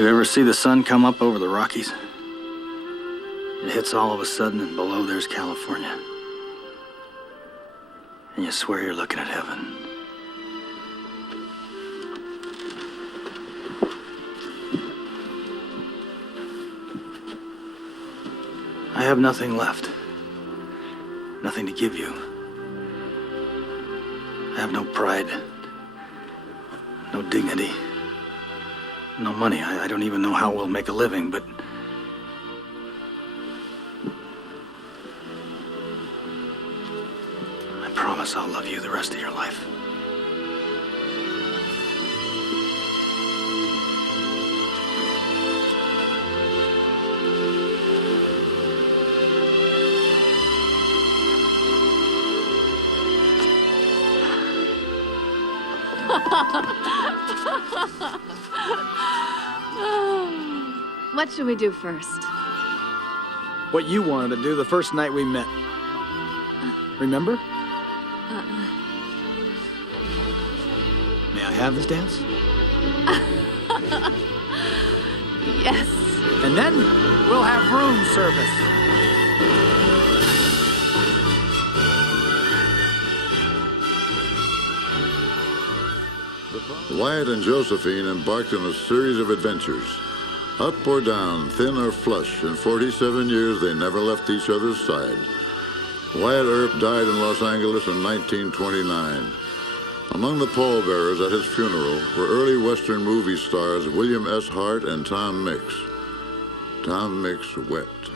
You ever see the sun come up over the Rockies? It hits all of a sudden, and below there's California. And you swear you're looking at heaven. I have nothing left. Nothing to give you. I have no pride. No dignity. No money. I don't even know how we'll make a living, but... I promise I'll love you the rest of your life. What should we do first? What you wanted to do the first night we met. Remember? May I have this dance? Yes. And then we'll have room service. Wyatt and Josephine embarked on a series of adventures. Up or down, thin or flush, in 47 years they never left each other's side. Wyatt Earp died in Los Angeles in 1929. Among the pallbearers at his funeral were early Western movie stars William S. Hart and Tom Mix. Tom Mix wept.